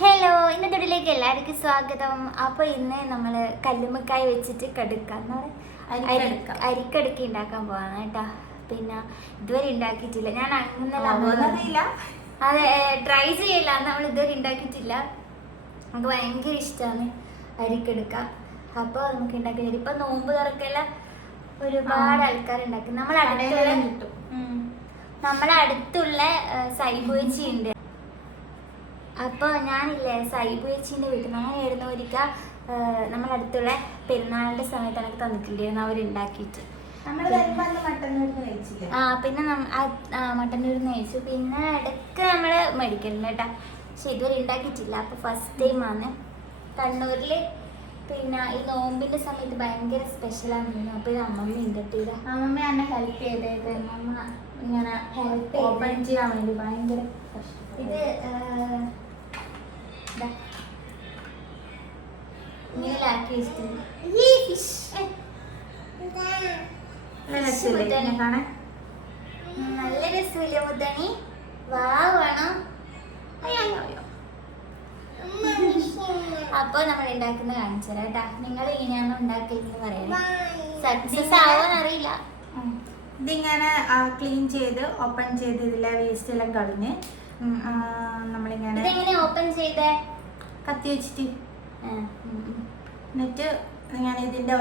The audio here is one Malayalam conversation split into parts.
ഹലോ, ഇന്നത്തെ വീഡിയോയിലേക്ക് എല്ലാവർക്കും സ്വാഗതം. അപ്പോൾ ഇന്ന് നമ്മൾ കല്ലുമ്മക്കായ വെച്ചിട്ട് കടുക്കാന്ന് അരിക്കടുക്കി ഉണ്ടാക്കാൻ പോവാണ് കേട്ടോ. പിന്നെ ഇതുവരെ ഉണ്ടാക്കിയിട്ടില്ല. ഞാൻ അങ്ങനെ അതെ ട്രൈ ചെയ്യില്ല, നമ്മൾ ഇതുവരെ ഉണ്ടാക്കിയിട്ടില്ല. നമുക്ക് ഭയങ്കര ഇഷ്ടമാണ് അരിക്കടുക്ക. അപ്പോൾ നമുക്ക് ഉണ്ടാക്കി തരും. ഇപ്പം നോമ്പ് തുറക്കെല്ലാം ഒരുപാട് ആൾക്കാരുണ്ടാക്കി. നമ്മളെ അടുത്തുള്ള സൈബോച്ചി ഉണ്ട്. അപ്പോൾ ഞാനില്ലേ സൈബോച്ചിൻ്റെ വീട്ടിൽ നിന്ന് അങ്ങനെ ആയിരുന്നു ഒരിക്കൽ നമ്മളടുത്തുള്ള പെരുന്നാളിൻ്റെ സമയത്ത് എനിക്ക് തന്നിട്ടില്ലായിരുന്നു അവരുണ്ടാക്കിയിട്ട്. പിന്നെ മട്ടന്നൂരിൽ നിന്ന് കഴിച്ചു. പിന്നെ ഇടയ്ക്ക് നമ്മൾ മേടിക്കലുണ്ട് കേട്ടോ. പക്ഷെ ഇതുവരെ ഉണ്ടാക്കിയിട്ടില്ല. അപ്പോൾ ഫസ്റ്റ് ടൈമാണ് കണ്ണൂരിൽ. പിന്നെ ഈ നോമ്പിൻ്റെ സമയത്ത് ഭയങ്കര സ്പെഷ്യലാണ്. അപ്പോൾ ഇത് അമ്മമ്മ ഉണ്ടിട്ടില്ല. അമ്മമ്മ എന്നെ ഹെൽപ്പ് ചെയ്തത്. അമ്മമ്മ ഇങ്ങനെ ഹെൽപ്പ് ഓപ്പൺ ചെയ്യാൻ വേണ്ടി ഭയങ്കര കഷ്ടം. ഇത് ഇങ്ങനെയാക്കി വെച്ചിട്ടുണ്ട്. നല്ല രസമില്ല മുത്തണി? വാണോ? അപ്പൊ നമ്മൾ ഉണ്ടാക്കുന്ന കാണിച്ചു തരാം കേട്ടാ. നിങ്ങൾ ഇങ്ങനെയാണ് ഉണ്ടാക്കിയെന്ന് പറയാം. സക്സസ് ആവാൻ അറിയില്ല. ഇതിങ്ങനെ ക്ലീൻ ചെയ്ത് ഓപ്പൺ ചെയ്ത് ഇതിലെ വേസ്റ്റ് എല്ലാം കളഞ്ഞ് നമ്മളിങ്ങനെ ഓപ്പൺ ചെയ്തേ കത്തി വെച്ചിട്ട് എന്നിട്ട് ഞാൻ ഇതിന്റെ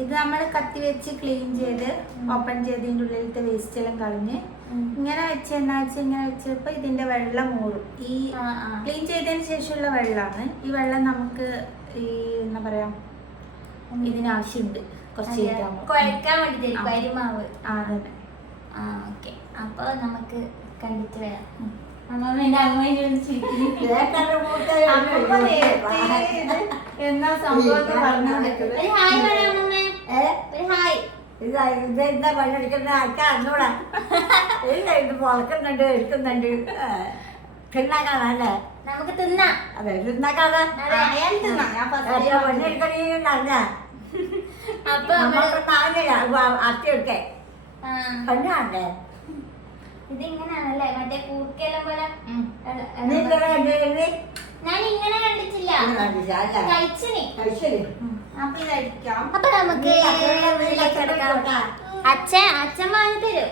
ഇത് നമ്മൾ കത്തി വെച്ച് ക്ലീൻ ചെയ്ത് ഓപ്പൺ ചെയ്തതിൻ്റെ ഉള്ളിലത്തെ വേസ്റ്റ് എല്ലാം കളഞ്ഞ് ഇങ്ങനെ വെച്ച് ഇങ്ങനെ വെച്ചപ്പോൾ ഇതിന്റെ വെള്ളം മൂറും. ഈ ക്ലീൻ ചെയ്തതിന് ശേഷമുള്ള വെള്ളമാണ് ഈ വെള്ളം. നമുക്ക് ഈ എന്താ പറയാ ഇതിനാവശ്യമുണ്ട് കുറച്ച് കുഴക്കാൻ വേണ്ടി കരിമാവ്. ഓക്കെ, അപ്പൊ നമുക്ക് കണ്ടിട്ട് വരാം. എന്നാ സംഭവം ഇതെന്താ പണിയെടുക്കുന്ന ആൾക്കാർ അറിഞ്ഞൂടാ. ഇത് പൊളക്കുന്നുണ്ട് എടുക്കുന്നുണ്ട്. തിന്നാക്കാണല്ലേ? നമുക്ക് തിന്നാം. അതെ, തിന്നാക്കാതെ പണിയെടുക്കണീന്നറിഞ്ഞ അപ്പൊ അത്തിയൊക്കെ പണ്ടാണ്ടേ. ഇതിങ്ങനെയാണല്ലേ മറ്റേ കൂർക്കെല്ലാം പോലെ? ഞാൻ ഇങ്ങനെ കണ്ടിട്ടില്ല. അപ്പൊ നമുക്ക് അച്ഛൻ വാങ്ങി തരും.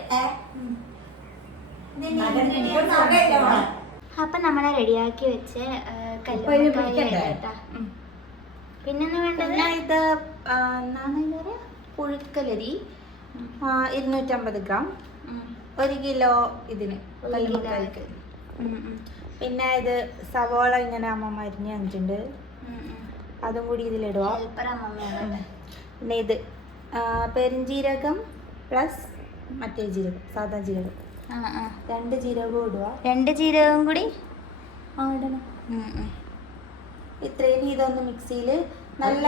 അപ്പൊ നമ്മളെ റെഡിയാക്കി വെച്ച് പിന്നെന്താ വേണ്ടത്? ഇത് പുഴുക്കലരി 250 ഗ്രാം, 1 കിലോ ഇതിന് കല്ലുമ്മക്കായ്ക്ക്. പിന്നെ ഇത് സവോള ഇങ്ങനെ അമ്മ അരിഞ്ഞ് അഞ്ചുണ്ട്, അതും കൂടി ഇതിലിടുക. പിന്നെ ഇത് പെരുംജീരകം പ്ലസ് മറ്റേ ജീരകം, സാധാ ജീരകം, 2 ജീരകവും ഇടുക. 2 ജീരകം കൂടി ഇടണം. ഇത്രയും ഇതൊന്ന് മിക്സിയിൽ നല്ല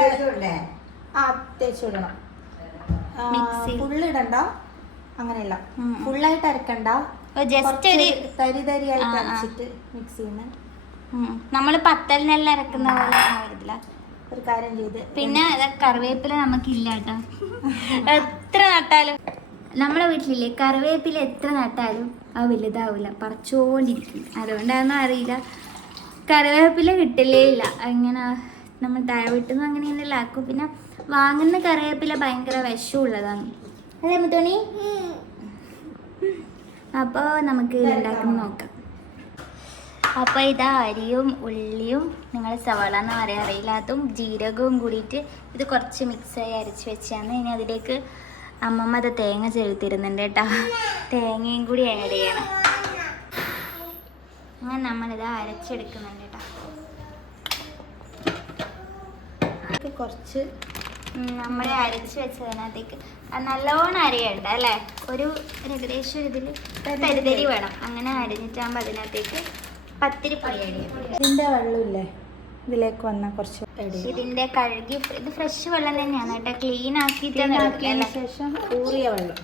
തേച്ച് വിടണം. ഫുള്ളിടണ്ട, അങ്ങനെയല്ല, ഫുള്ളായിട്ട് അരക്കണ്ട, ജസ്റ്റ് ഒരു തരി തരിയായിട്ട് അരച്ചിട്ട് മിക്സിന്ന് നമ്മള് പത്തലിനെല്ലാം അരക്കുന്ന പോലെ ആവരുതില്ല. ഒരു കാര്യം ചെയ്ത് പിന്നെ കറിവേപ്പില നമുക്കില്ല കേട്ടോ. എത്ര നട്ടാലും നമ്മളെ വീട്ടിലില്ലേ കറിവേപ്പില എത്ര നട്ടാലും അത് വലുതാവില്ല, പറിച്ചുകൊണ്ടിരിക്കും. അതുകൊണ്ടാണെന്ന് അറിയില്ല, കറിവേപ്പില കിട്ടലേ ഇല്ല. അങ്ങനെ നമ്മൾ വീട്ടിൽ നിന്ന് അങ്ങനെ ഇങ്ങനെയല്ല ആക്കും. പിന്നെ വാങ്ങുന്ന കറിവേപ്പില ഭയങ്കര വിഷമുള്ളതാണ്. അതെ മുത്തോണി? അപ്പോൾ നമുക്ക് ഉണ്ടാക്കുന്ന നോക്കാം. അപ്പോൾ ഇതാ അരിയും ഉള്ളിയും, നിങ്ങൾ സവാള എന്ന് പറയാൻ അറിയില്ല, അതും ജീരകവും കൂടിയിട്ട് ഇത് കുറച്ച് മിക്സായി അരച്ച് വെച്ചാണ്. ഇനി അതിലേക്ക് അമ്മമ്മ അത് തേങ്ങ ചെലുത്തിരുന്നുണ്ട് കേട്ടോ. തേങ്ങയും കൂടി ആഡ് ചെയ്യണം. അങ്ങനെ നമ്മളിത് അരച്ചെടുക്കുന്നുണ്ട് കേട്ടോ. കുറച്ച് നമ്മളെ അരച്ച് വെച്ചതിനകത്തേക്ക് നല്ലോണം അരിയണ്ട അല്ലേ, ഒരു ഏകദേശം ഒരു ഇതിൽ തരിതരി വേണം. അങ്ങനെ അരിഞ്ഞിട്ടാകുമ്പോൾ അതിനകത്തേക്ക് പത്തിരിപ്പൊടി അരിയും. ഇതിൻ്റെ വെള്ളമില്ലേ ഇതിലേക്ക് വന്നാൽ കുറച്ച് ഇതിൻ്റെ കഴുകി, ഇത് ഫ്രഷ് വെള്ളം തന്നെയാണ് കേട്ടോ, ക്ലീൻ ആക്കിയിട്ട് ശേഷം ഊറിയ വെള്ളം.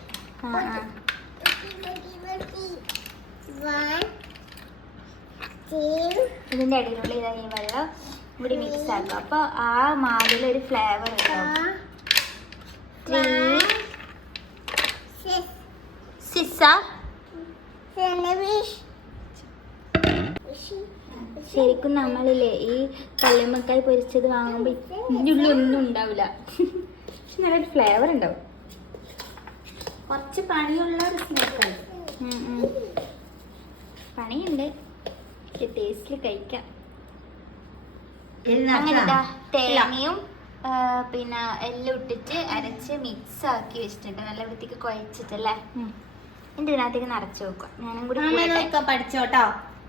ഇതിൻ്റെ ഇടയിലുള്ള ഇതാ ഈ വെള്ളം ഇവിടെ മിക്സ് ആക്കുക. അപ്പോൾ ആ മാവിലൊരു ഫ്ലേവർ ഉണ്ടാവും. 3 സിസ ശരിക്കും നമ്മളില്ലേ ഈ കല്ലുമ്മക്കായ് പൊരിച്ചത് വാങ്ങുമ്പോൾ ഇതിൻ്റെ ഉള്ളിൽ ഒന്നും ഉണ്ടാവില്ല. പക്ഷെ നല്ലൊരു ഫ്ലേവർ ഉണ്ടാവും. കുറച്ച് പണിയുള്ള ഒരു സ്നാക്കാണ്. പണിയുണ്ട്, പക്ഷെ ടേസ്റ്റിൽ കഴിക്കാം. ഇത് അങ്ങനെ നട്ടാ? തേങ്ങയും പിന്നെ എല്ലാം ഇട്ടിട്ട് അരച്ച് മിക്സ് ആക്കി വെച്ചിട്ടുണ്ട്. നല്ല വൃത്തിക്ക് കുഴച്ചിട്ടല്ലേ. എൻ്റെ ഇതിനകത്തേക്ക് നിറച്ച് വെക്കുക. ഞാനും കൂടി കൂടട്ടെ. നോക്കാം, പഠിച്ചോട്ടോ.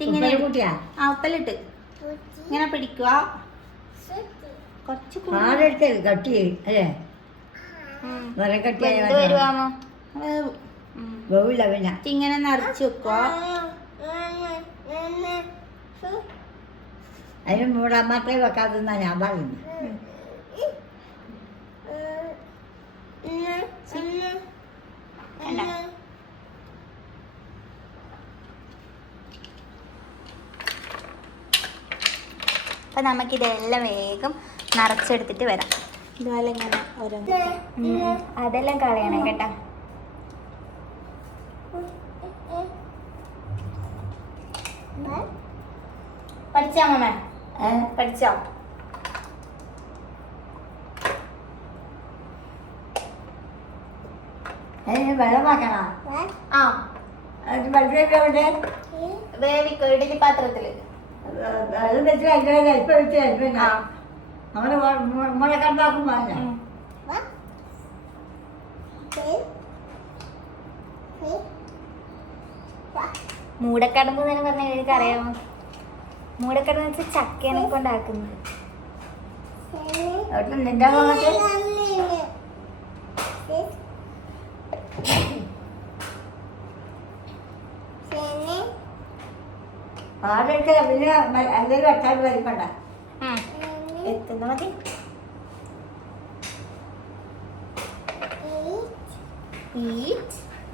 ഇങ്ങനെ ഉപ്പേരി കൂട്ടിയാ? ഉപ്പലിട്ട് ഇങ്ങനെ പിടിക്കുക. കുറച്ച് പാലെടുത്ത് കട്ടി അല്ലേ? വളരെ കട്ടിയായി വെന്ത് വരുവാമോ? വേവില്ല പിന്നെ. ഇങ്ങനെ നിറച്ച് വെക്കുക. അതിന് മൂടാമാത്രേ വെക്കാതെന്നാ ഞാൻ പറയുന്നത്. വേണ്ട. അപ്പൊ നമുക്കിതെല്ലാം വേഗം നിറച്ചെടുത്തിട്ട് വരാം. ഇതുപോലെ ഇങ്ങനെ ഓരോ അതെല്ലാം കളയണം കേട്ടോ. പഠിച്ചാ മമ്മ? പഠിച്ചോ? അതിന് വെള്ളമാക്കണോ? ആ, അത് വെള്ളത്തിലവിടെ വേവിക്കോ ഇഡലി പാത്രത്തില്. വെള്ളം വെച്ച് കഴിക്കണ അല്പം വെച്ച് കഴിക്കണ. നമ്മള് മുളക്കണ്ടാക്കും പറഞ്ഞ മൂടക്കടമ്പ് എന്ന് പറഞ്ഞ എനിക്ക് അറിയാമോ? മൂടക്കടമ്പ് വെച്ചാൽ ചക്കനെ കൊണ്ടാക്കുന്നത്. നിന്റെ ഭാഗത്ത് പാലെടുക്ക പിന്നെ എന്തെങ്കിലും വെച്ചാൽ വരിക്കണ്ട. എത്തുന്ന മതി.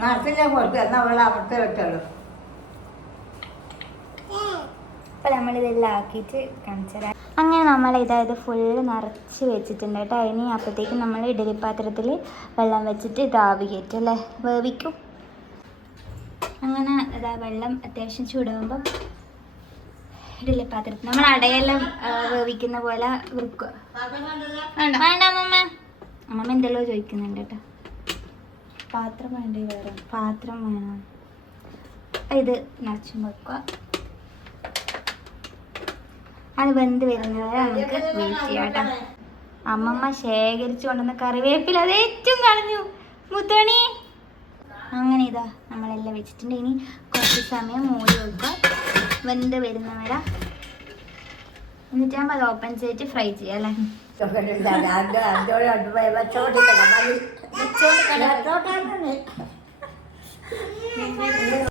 നാട്ടിലെ കൊടുത്തു എന്നാൽ അവളെ അവിടുത്തെ വെട്ടുള്ളൂ. അപ്പൊ നമ്മളിതെല്ലാം ആക്കിയിട്ട് കാണിച്ചു തരാം. അങ്ങനെ നമ്മൾ ഇതായത് ഫുള്ള് നിറച്ച് വെച്ചിട്ടുണ്ട് കേട്ടോ. ഇനി അപ്പോഴത്തേക്കും നമ്മൾ ഇഡലി പാത്രത്തിൽ വെള്ളം വെച്ചിട്ട് ഇത് ആവി കയറ്റും അല്ലേ, വേവിക്കും. അങ്ങനെ ഇതാ വെള്ളം അത്യാവശ്യം ചൂടാകുമ്പം ഇഡലി പാത്രത്തിൽ നമ്മൾ അടയെല്ലാം വേവിക്കുന്ന പോലെ വെക്കുക. വേണ്ട അമ്മമ്മ, അമ്മമ്മ എന്തെല്ലോ ചോദിക്കുന്നുണ്ട് കേട്ടോ. പാത്രം വേണ്ടി വേറെ. പാത്രം വേണം. ഇത് നിറച്ചും വെക്കുക. അത് വെന്ത് വരുന്നത് നമുക്ക് വെയിറ്റ് ചെയ്യാം കേട്ടോ. അമ്മമ്മ ശേഖരിച്ചു കൊണ്ടുവന്ന കറിവേപ്പില അത് ഏറ്റവും കളഞ്ഞു മുത്തോണി. അങ്ങനെ ഇതാ നമ്മളെല്ലാം വെച്ചിട്ടുണ്ട്. ഇനി കുറച്ച് സമയം മൂടി വെക്കുക വെന്ത് വരുന്നവരെ. എന്നിട്ടാകുമ്പോൾ അത് ഓപ്പൺ ചെയ്തിട്ട് ഫ്രൈ ചെയ്യാം അല്ലേ.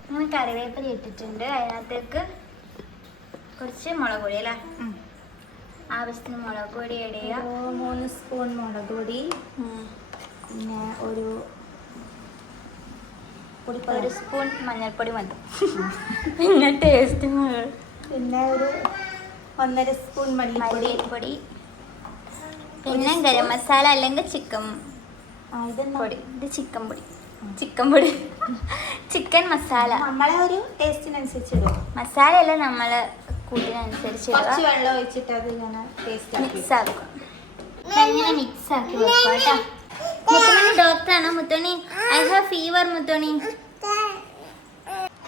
അങ്ങനെ കറിവേപ്പില ഇട്ടിട്ടുണ്ട്. അതിനകത്തേക്ക് കുറച്ച് മുളക് പൊടി അല്ലേ, ആവശ്യത്തിന് മുളക് പൊടി ആഡ് ചെയ്യാം. 3 സ്പൂൺ മുളക് പൊടി, പിന്നെ ഒരു സ്പൂൺ മഞ്ഞൾപ്പൊടി മതി. പിന്നെ ടേസ്റ്റ് പിന്നെ ഒരു 1.5 സ്പൂൺ മല്ലിപ്പൊടി, പിന്നെ ഗരം മസാല അല്ലെങ്കിൽ ചിക്കൻ പൊടി. ഇത് ചിക്കൻ പൊടി, ചിക്കൻ മസാല. നമ്മളെ ഒരു ടേസ്റ്റിനനുസരിച്ച് ഇടുക. മസാല അല്ല നമ്മളെ കൂട്ടിനനുസരിച്ച് കുറച്ച് വെള്ളം ഒഴിച്ചിട്ട് അത് ഇങ്ങനെ ടേസ്റ്റ് മിക്സ് ആക്കുക. ഇങ്ങനെ മിക്സ് ആക്കി വെക്കുക കേട്ടോ. മുത്തുമണി ഡോക്ടറാണോ മുത്തോണി? ഐ ഹാവ് ഫീവർ മുത്തോണി.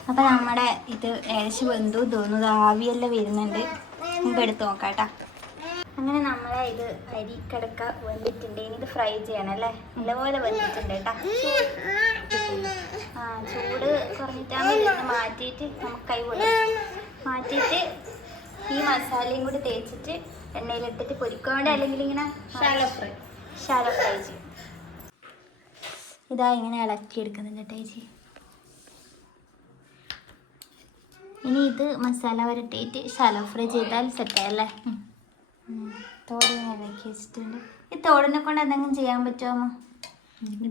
അപ്പൊ നമ്മുടെ ഇത് ഏകദേശം വെന്തു തോന്നുന്നു. ആവിയെല്ലാം വരുന്നുണ്ട്. നമുക്ക് എടുത്ത് നോക്കാം കേട്ടോ. അങ്ങനെ നമ്മളെ ഇത് അരി കിടക്ക വെന്തിട്ടുണ്ട്. ഇനി ഇത് ഫ്രൈ ചെയ്യണം അല്ലേ. നല്ലപോലെ വെന്തിട്ടുണ്ട് കേട്ടോ. ചൂട് കുറഞ്ഞിട്ടാകുമ്പോൾ ഇതിനെ മാറ്റിയിട്ട് നമുക്ക് കൈ മാറ്റിയിട്ട് ഈ മസാലയും കൂടി തേച്ചിട്ട് എണ്ണയിലിട്ടിട്ട് പൊരിക്കാണ്ട് അല്ലെങ്കിൽ ഇങ്ങനെ ഷാലോ ഫ്രൈ ചെയ്യും. ഇതാ ഇങ്ങനെ ഇളക്കിയെടുക്കുന്നുണ്ട് കേട്ടോ ചേച്ചി. ഇനി ഇത് മസാല വരട്ടിയിട്ട് ഷാലോ ഫ്രൈ ചെയ്താൽ സെറ്റായല്ലേ. തോടിനെ ഇളക്കി വെച്ചിട്ടുണ്ട്. ഈ തോടിനെ കൊണ്ട് എന്തെങ്കിലും ചെയ്യാൻ പറ്റുമോ?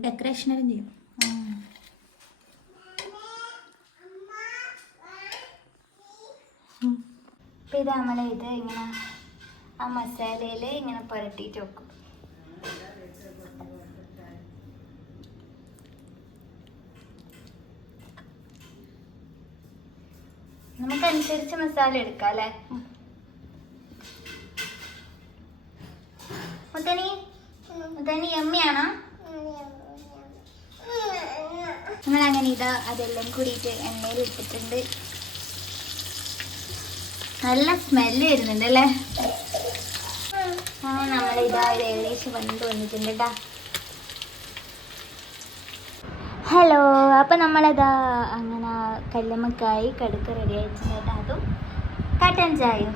ഡെക്കറേഷനെല്ലാം ചെയ്യും. അപ്പം ഇത് നമ്മൾ ഇത് ഇങ്ങനെ ആ മസാലയിൽ ഇങ്ങനെ പുരട്ടിയിട്ട് വെക്കും. നമുക്കനുസരിച്ച് മസാല എടുക്കാം അല്ലേ. ഇതാ അതെല്ലാം കൂടിയിട്ട് എണ്ണയിൽ ഇട്ടിട്ടുണ്ട്. നല്ല സ്മെല്ല് വരുന്നുണ്ട് അല്ലേ? നമ്മളിതാ ഇത് ഏകദേശം വന്നിട്ടുണ്ട് കേട്ടാ. ഹലോ, അപ്പം നമ്മളിതാ അങ്ങനെ കല്ലുമ്മക്കായി കടുക്ക റെഡി ആയിട്ടുണ്ട് കേട്ടോ. അതും കട്ടൻ ചായയും.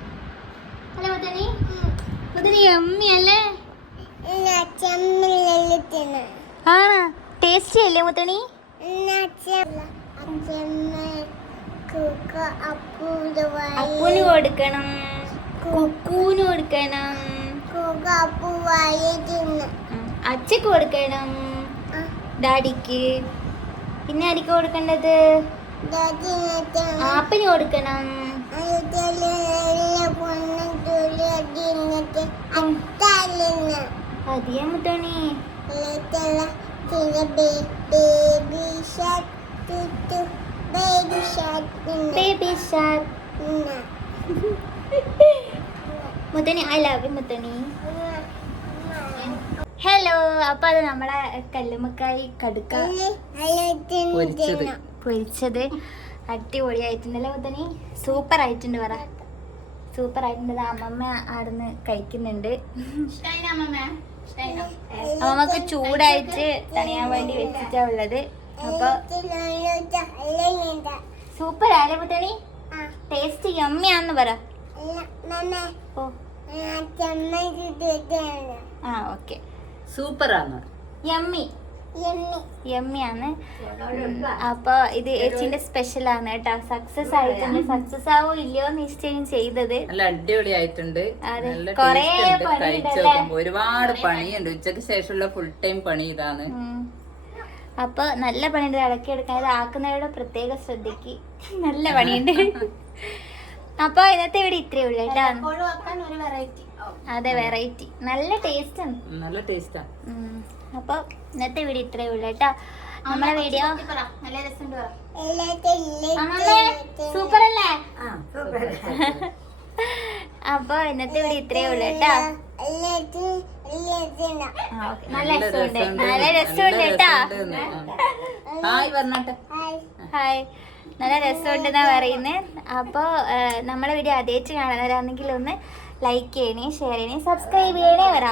അല്ലേ മുത്തനി? മുത്തനി എമ്മി അല്ലേ? ആണോ? ടേസ്റ്റി അല്ലേ മുത്തണി? അപ്പൂന് കൊടുക്കണം, കുക്കൂന് കൊടുക്കണം, അച്ഛക്ക് കൊടുക്കണം, ഡാഡിക്ക്. പിന്നെ ആർക്ക് കൊടുക്കേണ്ടത്? ആപ്പിന് കൊടുക്കണം. അതെയാ മുത്തണി? Baby shark. മുത്തണി ഐ ലവ് യു മുത്തണി. ഹലോ, അപ്പൊ അത് നമ്മളെ കല്ലുമ്മക്കായി കടുക്ക പൊരിച്ചത് അടിപൊളിയായിട്ടുണ്ടല്ലേ മുത്തണി? സൂപ്പർ ആയിട്ടുണ്ട്. പറ സൂപ്പർ ആയിട്ടുണ്ട്. അമ്മമ്മ ആടുന്ന് കഴിക്കുന്നുണ്ട്. അമ്മമ്മക്ക് ചൂടായിട്ട് തണിയാൻ വേണ്ടി വെച്ചിട്ടാ ഉള്ളത്. അപ്പൊ സൂപ്പർ ആല്ലേ മുത്തണി? ടേസ്റ്റ് യമ്മിയാന്ന് പറ. ഓ ആ ഓക്കെ, സൂപ്പറാണ്, യമ്മി യമ്മിയാണ്. അപ്പൊ ഇത് ഏച്ചിന്റെ സ്പെഷ്യൽ ആണ് കേട്ടോ. സക്സസ് ആയിട്ടുണ്ട്. സക്സസ് ആവോ ഇല്ലയോ നിശ്ചയം ചെയ്തത്. നല്ല അടിപൊളി ആയിട്ടുണ്ട്. നല്ല കൊറേ taste ഉണ്ട്. പണി കഴിച്ച് ഉണ്ടല്ലേ? നോക്കുമ്പോ ഒരുപാട് പണിയുണ്ട്. ഉച്ചക്ക് ശേഷമുള്ള ഫുൾ ടൈം പണി ഇതാണ്. അപ്പൊ നല്ല പണിയുണ്ട്. ഇളക്കിയെടുക്കാൻ ഇത് ആക്കുന്നവരുടെ പ്രത്യേക ശ്രദ്ധയ്ക്ക് നല്ല പണിയുണ്ട്. അപ്പൊ ഇന്നത്തെ ഇവിടെ ഇത്രയേ ഉള്ളൂ കേട്ടോ. അതെ, വെറൈറ്റി നല്ല ടേസ്റ്റ് ആണ്. നല്ല ടേസ്റ്റാ. അപ്പൊ ഇന്നത്തെ വീഡിയോ ഇത്രയേ ഉള്ളൂ കേട്ടോ. നമ്മളെ വീഡിയോ സൂപ്പർ അല്ലേ? അപ്പൊ ഇന്നത്തെ വീഡിയോ ഇത്രയേ ഉള്ളൂ കേട്ടോ. നല്ല രസമുണ്ട്, നല്ല രസമുണ്ട് കേട്ടോ. ഹായ് പറഞ്ഞോട്ടെ. ഹായ്, നല്ല രസമുണ്ടെന്നാ പറയുന്നത്. അപ്പോൾ നമ്മളെ വീഡിയോ ആദ്യമായിട്ട് കാണുന്നവരാണെങ്കിൽ ഒന്ന് ലൈക്ക് ചെയ്യണേ, ഷെയർ ചെയ്യണേ, സബ്സ്ക്രൈബ് ചെയ്യണേ. പറ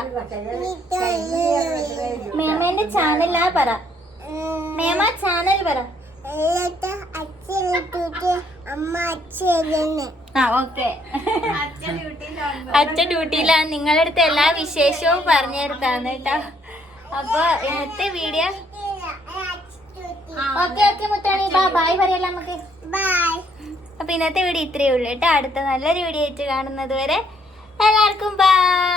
മേമേന്റെ ചാനലാ പറ. മേമ ചാനൽ പറ. ആ ഓക്കെ, അച്ഛൻ ഡ്യൂട്ടിയിലാണ്. നിങ്ങളുടെ അടുത്ത് എല്ലാ വിശേഷവും പറഞ്ഞു തരുത്താണ് കേട്ടോ. അപ്പൊ ഇന്നത്തെ വീഡിയോ ഓക്കെ ഓക്കെ മുത്താണി ബൈ പറയല്ല നമുക്ക്. അപ്പൊ ഇന്നത്തെ വീഡിയോ ഇത്രയേ ഉള്ളൂ കേട്ടോ. അടുത്ത നല്ലൊരു വീഡിയോ ആയിട്ട് കാണുന്നത് വരെ എല്ലാവർക്കും ബൈ.